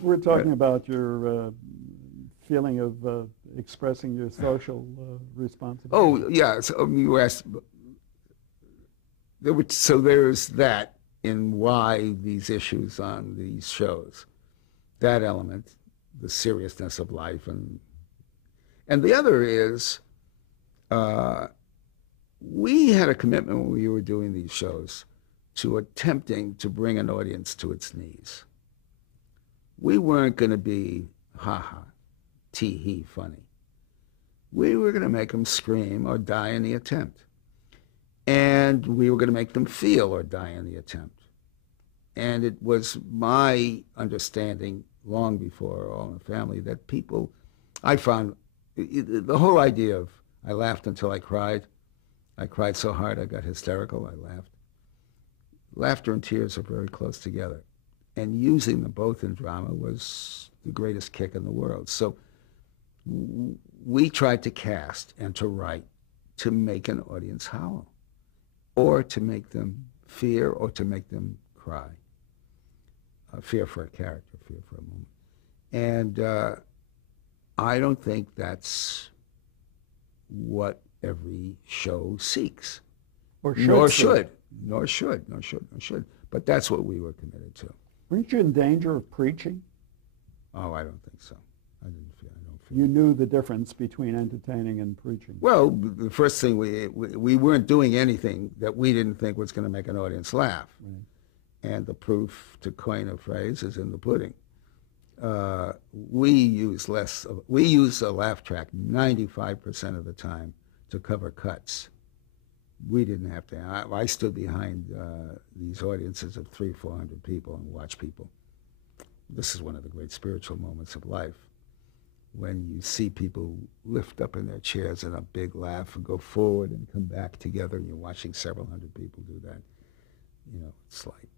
We're talking about your feeling of expressing your social responsibility. Oh, yeah. So you asked, so there's that in why these issues on these shows, that element, the seriousness of life, and the other is uh, we had a commitment when we were doing these shows to attempting to bring an audience to its knees. We weren't going to be ha ha, tee hee funny. We were going to make them scream or die in the attempt. And we were going to make them feel or die in the attempt. And it was my understanding long before All in the Family that people, I found the whole idea of I laughed until I cried. I cried so hard I got hysterical. I laughed. Laughter and tears are very close together. And using them both in drama was the greatest kick in the world. So we tried to cast and to write to make an audience howl or to make them fear or to make them cry. Fear for a character, fear for a moment. And I don't think that's what every show seeks. Or should Nor see. should. Nor should. Nor should. Nor should. But that's what we were committed to. Weren't you in danger of preaching? Oh, I don't think so. I don't feel. You knew the difference between entertaining and preaching. Well, the first thing we weren't doing anything that we didn't think was going to make an audience laugh. Right. And the proof, to coin a phrase, is in the pudding. We use a laugh track 95% of the time to cover cuts. We didn't have to. I stood behind these audiences of 300-400 people and watched people. This is one of the great spiritual moments of life, when you see people lift up in their chairs in a big laugh and go forward and come back together, and you're watching several hundred people do that. You know, it's like,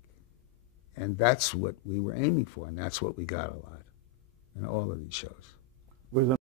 and that's what we were aiming for, and that's what we got a lot in all of these shows. Was